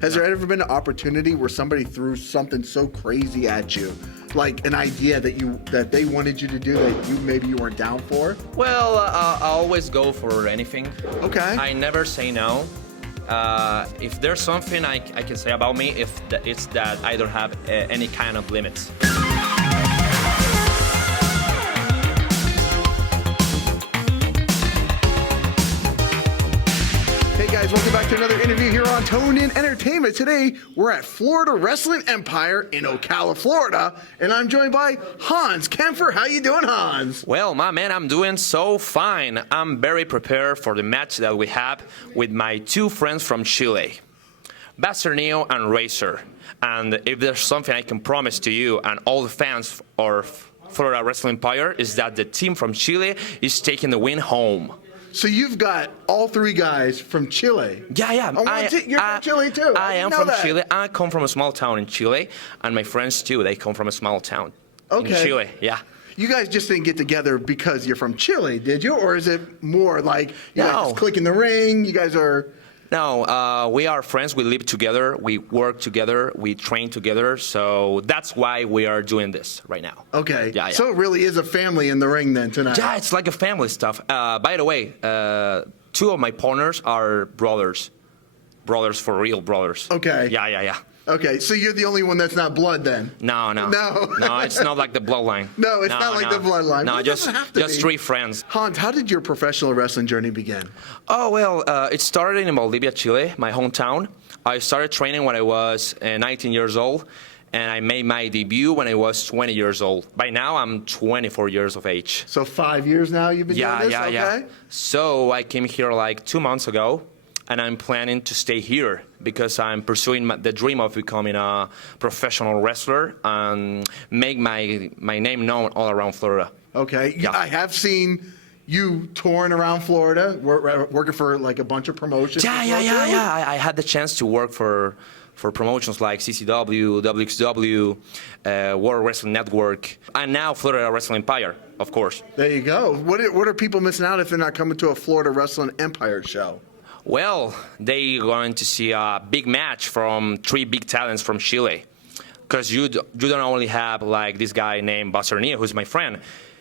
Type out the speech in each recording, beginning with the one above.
Has there ever been an opportunity where somebody threw something so crazy at you, like an idea that they wanted you to do that maybe you weren't down for? Well, I always go for anything. Okay. I never say no. If there's something I can say about me, it's that I don't have any kind of limits. Hey guys, welcome back to another interview here on Tone In Entertainment. Today, we're at Florida Wrestling Empire in Ocala, Florida, and I'm joined by Hans Kaempfer. How you doing, Hans? Well, my man, I'm doing so fine. I'm very prepared for the match that we have with my two friends from Chile, Bastian and Racer. And if there's something I can promise to you and all the fans of Florida Wrestling Empire is that the team from Chile is taking the win home. So you've got all three guys from Chile. Yeah. You're from Chile too. I am from Chile. I come from a small town in Chile, and my friends too. They come from a small town in Chile. Yeah. You guys just didn't get together because you're from Chile, did you? Or is it more like you guys click in the ring? You guys are. No, we are friends. We live together. We work together. We train together. So that's why we are doing this right now. Okay. Yeah. So it really is a family in the ring then tonight. Yeah, it's like a family stuff. By the way, two of my partners are brothers. Brothers for real brothers. Okay. Yeah. Okay, so you're the only one that's not blood then? No. No, it's not like the bloodline. No, it's not like the bloodline. No, just three friends. Hans, how did your professional wrestling journey begin? Oh, well, it started in Valdivia, Chile, my hometown. I started training when I was 19 years old, and I made my debut when I was 20 years old. By now, I'm 24 years of age. So 5 years now you've been doing this? Yeah. So I came here like 2 months ago, and I'm planning to stay here because I'm pursuing the dream of becoming a professional wrestler and make my name known all around Florida. Okay. Yeah. I have seen you touring around Florida, working for like a bunch of promotions. Yeah. I had the chance to work for promotions like CCW, WXW, World Wrestling Network, and now Florida Wrestling Empire, of course. There you go. What are people missing out if they're not coming to a Florida Wrestling Empire show? Well, they're going to see a big match from three big talents from Chile. Because you don't only have like this guy named Bastian, who's my friend.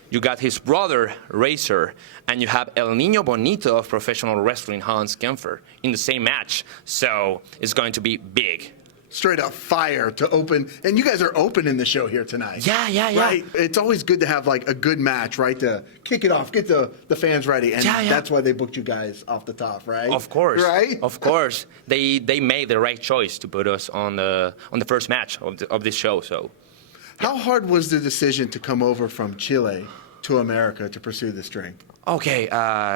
You got his brother, Racer, and you have El Niño Bonito of Professional Wrestling Hans Kaempfer in the same match. So it's going to be big. Straight up fire to open, and you guys are opening the show here tonight. Yeah. Right. It's always good to have like a good match, right? To kick it off, get the fans ready, and that's why they booked you guys off the top, right? Of course. Right. Of course. They made the right choice to put us on the first match of this show. So. How hard was the decision to come over from Chile to America to pursue this dream? Okay.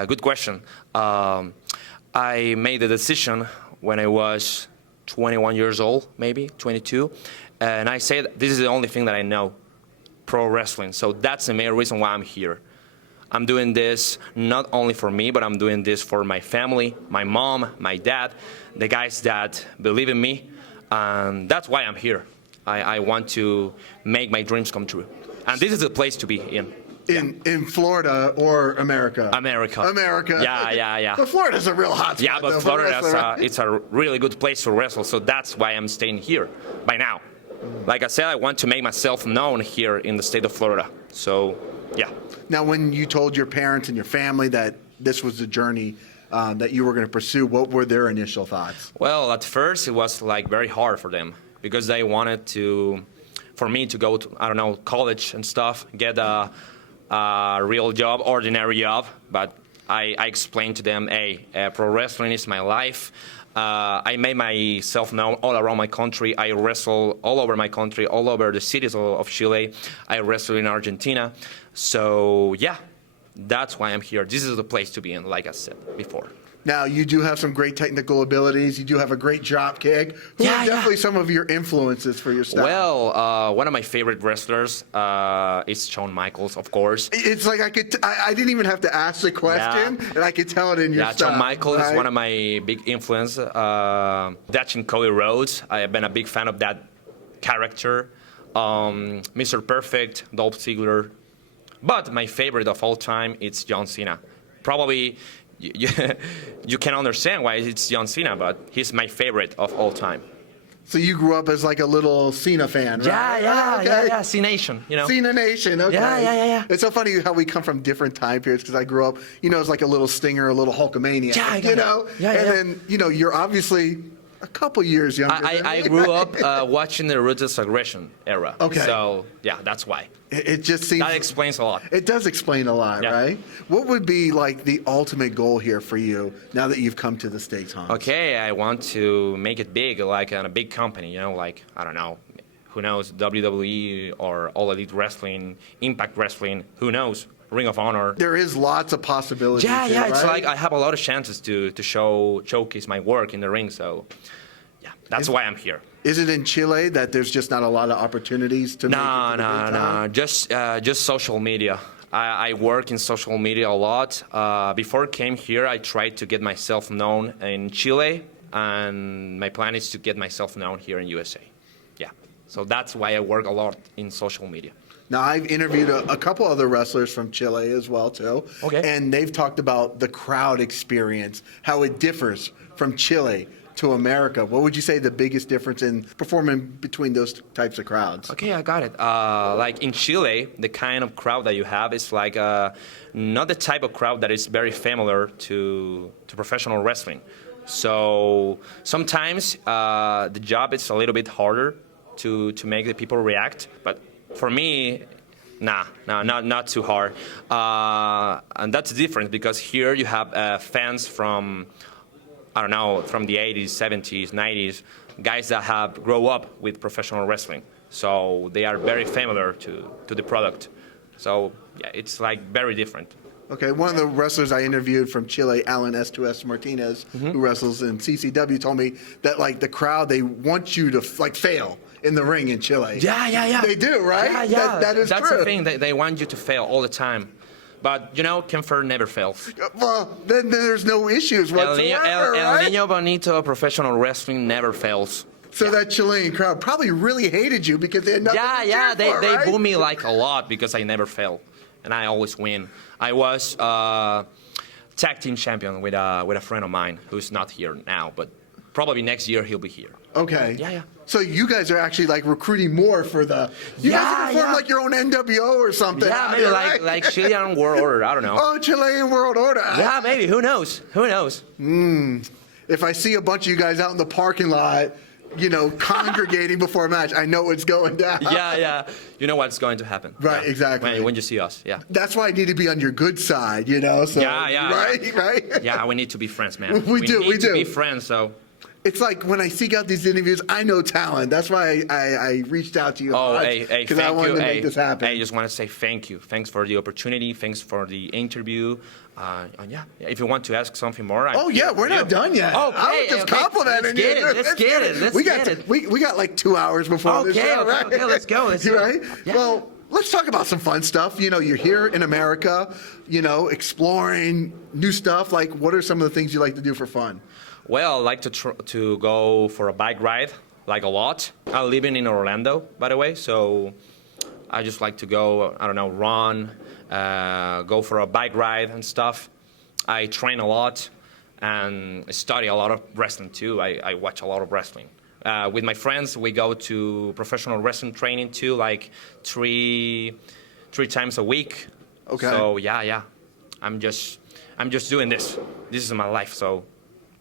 Good question. I made the decision when I was 21 years old, maybe 22, and I said this is the only thing that I know, pro wrestling. So that's the main reason why I'm here. I'm doing this not only for me, but I'm doing this for my family, my mom, my dad, the guys that believe in me, and that's why I'm here. I want to make my dreams come true, and this is the place to be in. In Florida or America? America. Yeah. But Florida's a real hot spot. Yeah, but Florida, it's a really good place to wrestle, so that's why I'm staying here by now. Like I said, I want to make myself known here in the state of Florida. So, yeah. Now, when you told your parents and your family that this was the journey that you were going to pursue, what were their initial thoughts? Well, at first it was like very hard for them because they wanted for me to go to, college and stuff, get a real job, ordinary job, but I explained to them, hey, pro wrestling is my life. I made myself known all around my country. I wrestle all over my country, all over the cities of Chile. I wrestle in Argentina. So, yeah, that's why I'm here. This is the place to be in, like I said before. Now, you do have some great technical abilities. You do have a great drop kick. Who are definitely some of your influences for your style? Well, one of my favorite wrestlers is Shawn Michaels, of course. It's like I didn't even have to ask the question, and I could tell it in your style. Shawn Michaels is one of my big influences. Dutch Cody Rhodes, I have been a big fan of that character. Mr. Perfect, Dolph Ziggler. But my favorite of all time is John Cena. Probably you can understand why it's John Cena, but he's my favorite of all time. So you grew up as like a little Cena fan, right? Yeah, Cena Nation, you know. Cena Nation, okay. Yeah. It's so funny how we come from different time periods because I grew up, as like a little Stinger, a little Hulkamania, and then, you're obviously a couple years younger than me. I grew up watching the Ruthless Aggression era. Okay. So, yeah, that's why. It just seems... That explains a lot. It does explain a lot, Yeah. right? What would be like the ultimate goal here for you now that you've come to the States, Hans? Okay, I want to make it big, like in a big company, like, I don't know, who knows, WWE or All Elite Wrestling, Impact Wrestling, who knows, Ring of Honor. There is lots of possibilities Yeah, here, it's right? like I have a lot of chances to showcase my work in the ring, so yeah, that's why I'm here. Is it in Chile that there's just not a lot of opportunities to make it to the big time? Just social media. I work in social media a lot. Before I came here, I tried to get myself known in Chile, and my plan is to get myself known here in USA. Yeah, so that's why I work a lot in social media. Now, I've interviewed a couple other wrestlers from Chile as well, too. Okay. And they've talked about the crowd experience, how it differs from Chile to America. What would you say the biggest difference in performing between those types of crowds? Okay, I got it. Like in Chile, the kind of crowd that you have is like not the type of crowd that is very familiar to professional wrestling. So sometimes the job is a little bit harder to make the people react, but for me, not too hard. And that's different because here you have fans from, I don't know, from the 80s, 70s, 90s, guys that have grown up with professional wrestling. So they are very familiar to the product. So yeah, it's like very different. Okay, one of the wrestlers I interviewed from Chile, Alan S2S Martinez, who wrestles in CCW, told me that like the crowd, they want you to like fail in the ring in Chile. Yeah. They do, right? Yeah. That is That's true. the thing. They want you to fail all the time. But, Kaempfer never fails. Well, then there's no issues whatsoever, El right? Niño Bonito professional wrestling never fails. So that Chilean crowd probably really hated you because they had nothing to cheer They for, right? boo me like a lot because I never fail. And I always win. I was tag team champion with a friend of mine who's not here now, but probably next year he'll be here. Okay. Yeah. So you guys are actually like recruiting more for the. You guys are performing like your own NWO or something. Yeah, maybe right? like Chilean World Order. I don't know. Oh, Chilean World Order. Yeah, maybe. Who knows? If I see a bunch of you guys out in the parking lot, congregating before a match, I know it's going down. Yeah. You know what's going to happen. Right, yeah. exactly. When you see us, yeah. That's why I need to be on your good side, So, Right? Yeah, we need to be friends, man. We do. need to be friends, so. It's like when I seek out these interviews, I know talent. That's why I reached out to you. Because I wanted to make this happen. I just want to say thank you. Thanks for the opportunity. Thanks for the interview. And yeah, if you want to ask something more. We're not done yet. Okay, I was just complimenting you. Let's get it. We got like 2 hours before this show, right? Okay, let's go. Right? Yeah. Well, let's talk about some fun stuff. You're here in America, exploring new stuff. Like, what are some of the things you like to do for fun? Well, I like to go for a bike ride, like a lot. I'm living in Orlando, by the way, so I just like to go, I don't know, run, go for a bike ride and stuff. I train a lot and study a lot of wrestling too. I watch a lot of wrestling. With my friends, we go to professional wrestling training too, like three times a week. Okay. So yeah, I'm just doing this. This is my life, so.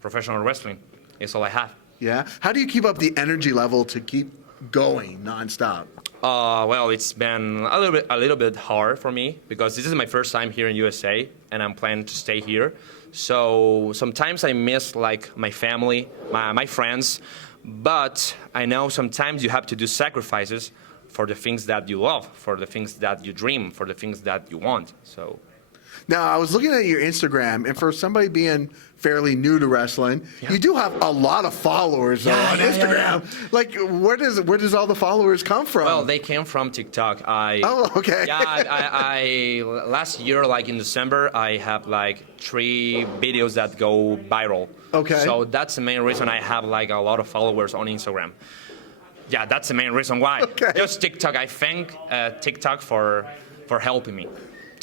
Professional wrestling is all I have. Yeah. How do you keep up the energy level to keep going nonstop? Well, it's been a little bit hard for me because this is my first time here in USA, and I'm planning to stay here. So sometimes I miss like my family, my friends, but I know sometimes you have to do sacrifices for the things that you love, for the things that you dream, for the things that you want. So. Now, I was looking at your Instagram, and for somebody being fairly new to wrestling, you do have a lot of followers on Instagram. Yeah. Like, where does all the followers come from? Well, they came from TikTok. Okay. Yeah, I last year, like in December, I have like 3 videos that go viral. Okay. So that's the main reason I have like a lot of followers on Instagram. Yeah, that's the main reason why. Okay. Just TikTok. I thank TikTok for helping me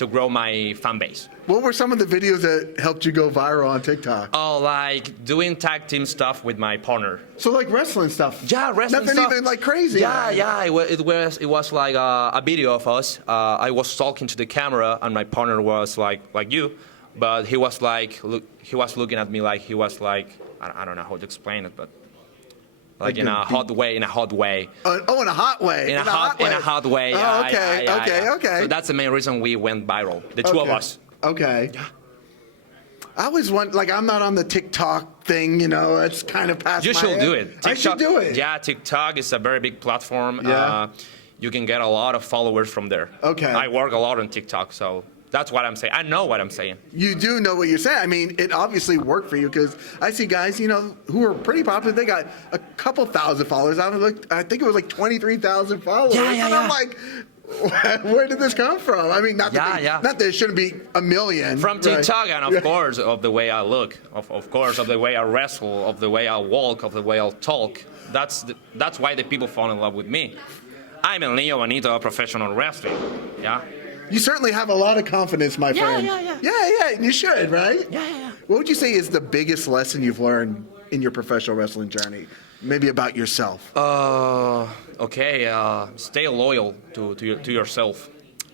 to grow my fan base. What were some of the videos that helped you go viral on TikTok? Oh, like doing tag team stuff with my partner. So like wrestling stuff? Yeah, wrestling Nothing stuff. even like crazy. Yeah. It was like a video of us. I was talking to the camera, and my partner was like you, but he was looking at me like he was like, I don't know how to explain it, but like in a hot way. Oh, in a hot way. In a hot way. Oh, okay. Yeah. Okay. So that's the main reason we went viral. The two of us. Okay. Yeah. I always want, like, I'm not on the TikTok thing, you know, it's kind of past You my should head. do it. I should do it. Yeah, TikTok is a very big platform. Yeah. You can get a lot of followers from there. Okay. I work a lot on TikTok, so that's what I'm saying. I know what I'm saying. You do know what you're saying. I mean, it obviously worked for you because I see guys, you know, who are pretty popular. They got a couple thousand followers. I think it was like 23,000 followers. Yeah. I'm like, where did this come from? I mean, not that it shouldn't be a million. From TikTok, and of course, of the way I look, of course, of the way I wrestle, of the way I walk, of the way I'll talk. That's why the people fall in love with me. I'm a Leo Anita of professional wrestling. Yeah. You certainly have a lot of confidence, my friend. Yeah, you should, right? Yeah. What would you say is the biggest lesson you've learned in your professional wrestling journey? Maybe about yourself. Stay loyal to yourself.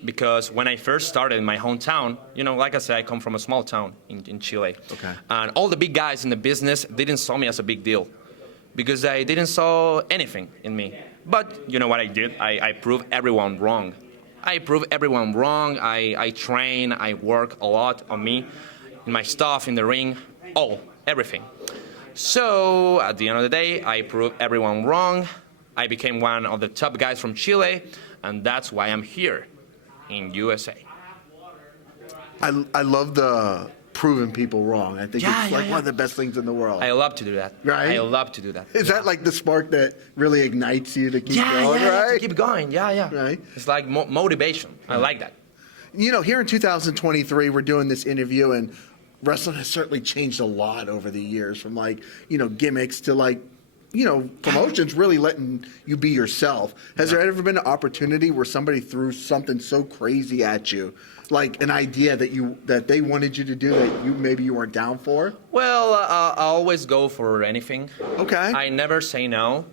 Because when I first started in my hometown, you know, like I said, I come from a small town in Chile. Okay. And all the big guys in the business didn't saw me as a big deal. Because they didn't saw anything in me. But you know what I did? I proved everyone wrong. I train, I work a lot on me, in my stuff, in the ring, everything. So at the end of the day, I proved everyone wrong. I became one of the top guys from Chile, and that's why I'm here in USA. I love the proving people wrong. I think it's one of the best things in the world. I love to do that. Right? I love to do that. Is that like the spark that really ignites you to keep going, right? To keep going, Right. It's like motivation. I like that. You know, here in 2023, we're doing this interview, and wrestling has certainly changed a lot over the years, from like, you know, gimmicks to like, you know, promotions really letting you be yourself. Has there ever been an opportunity where somebody threw something so crazy at you, like an idea that they wanted you to do that maybe you weren't down for? Well, I always go for anything. Okay. I never say no.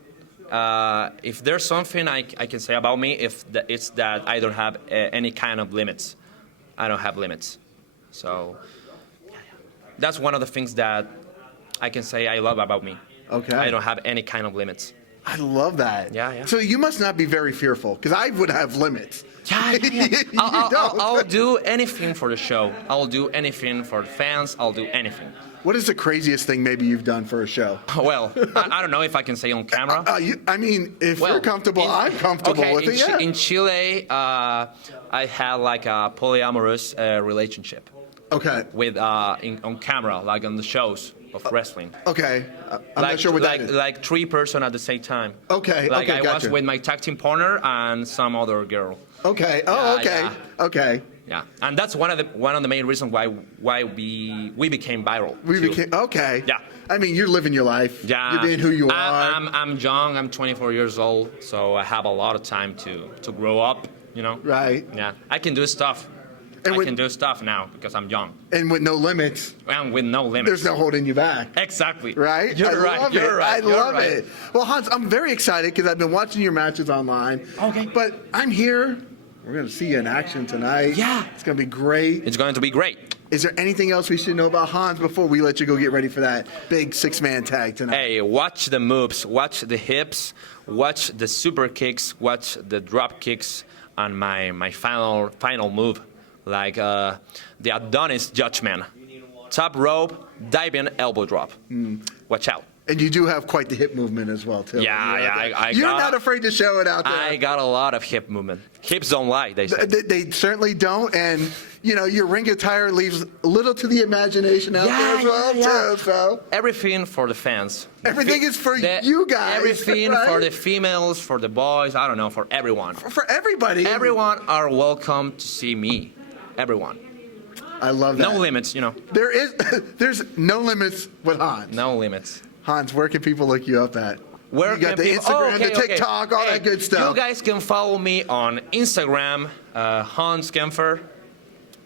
If there's something I can say about me, it's that I don't have any kind of limits. I don't have limits. So that's one of the things that I can say I love about me. Okay. I don't have any kind of limits. I love that. Yeah. So you must not be very fearful, because I would have limits. Yeah. I'll do anything for the show. I'll do anything for the fans. I'll do anything. What is the craziest thing maybe you've done for a show? Well, I don't know if I can say on camera. I mean, if you're comfortable, I'm comfortable with it, yeah. In Chile, I had like a polyamorous relationship. Okay. With on camera, like on the shows of wrestling. Okay. I'm not sure what that is. Like 3 persons at the same time. Okay. Like I gotcha. was with my tag team partner and some other girl. Okay. Okay. Yeah, and that's one of the main reasons why we became viral. Okay. Yeah. I mean, you're living your life. Yeah. You're being who you are. I'm young. I'm 24 years old, so I have a lot of time to grow up. You know. Right. Yeah. I can do stuff. I can do stuff now because I'm young. And with no limits. And with no limits. There's no holding you back. Exactly. Right? You're right. I love it. Well, Hans, I'm very excited because I've been watching your matches online. Okay. But I'm here. We're going to see you in action tonight. Yeah. It's going to be great. It's going to be great. Is there anything else we should know about Hans before we let you go get ready for that big 6-man tag tonight? Hey, watch the moves, watch the hips, watch the super kicks, watch the drop kicks, and my final move, like the Adonis Judgment. Top rope, diving elbow drop. Watch out. And you do have quite the hip movement as well, too. You're not afraid to show it out there. I got a lot of hip movement. Hips don't lie, they say. They certainly don't, and you know your ring attire leaves little to the imagination out there as well, too. So everything for the fans. Everything is for you guys. Everything right? for the females, for the boys. I don't know, for everyone. For everybody. Everyone are welcome to see me. Everyone. I love that. No limits, you know. There's no limits with Hans. No limits. Hans, where can people look you up at? Where you got the Instagram, the TikTok, all that good stuff. You guys can follow me on Instagram, Hans Kaempfer.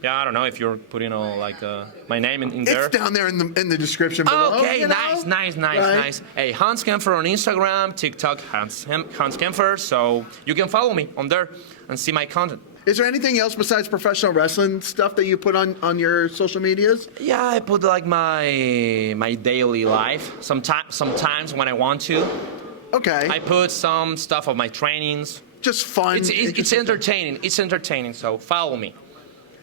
Yeah, I don't know if you're putting all like my name in there. It's down there in the description below. Okay, you know? nice. Right? Hey, Hans Kaempfer on Instagram, TikTok, Hans Kaempfer. So you can follow me on there and see my content. Is there anything else besides professional wrestling stuff that you put on your social medias? Yeah, I put like my daily life. Sometimes when I want to. Okay. I put some stuff of my trainings. Just fun. It's entertaining. It's entertaining. So follow me.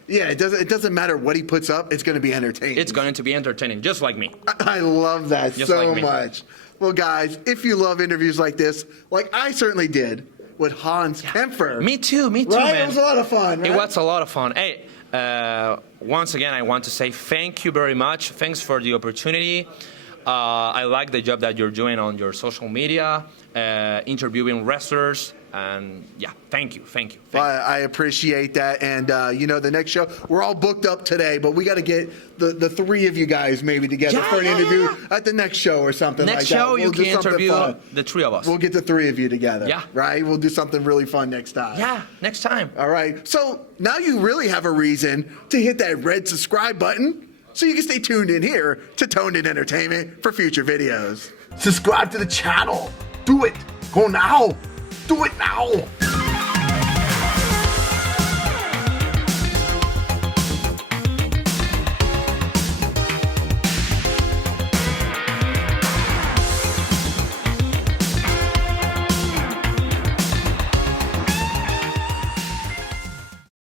Yeah, it doesn't matter what he puts up. It's going to be entertaining. It's going to be entertaining, just like me. I love that Just so like me. much. Well, guys, if you love interviews like this, like I certainly did with Hans Kaempfer. Me too, right? man. It was a lot of fun, right? It was a lot of fun. Hey, once again, I want to say thank you very much. Thanks for the opportunity. I like the job that you're doing on your social media, interviewing wrestlers. And yeah, thank you. Well, I appreciate that. And, the next show, we're all booked up today, but we got to get the three of you guys maybe together for an interview at the next show or something Next like that. show, you can interview the three of us. We'll get the three of you together. Yeah. Right? We'll do something really fun next time. Yeah, next time. All right. So now you really have a reason to hit that red subscribe button so you can stay tuned in here to Toned In Entertainment for future videos. Subscribe to the channel. Do it. Go now. Do it now.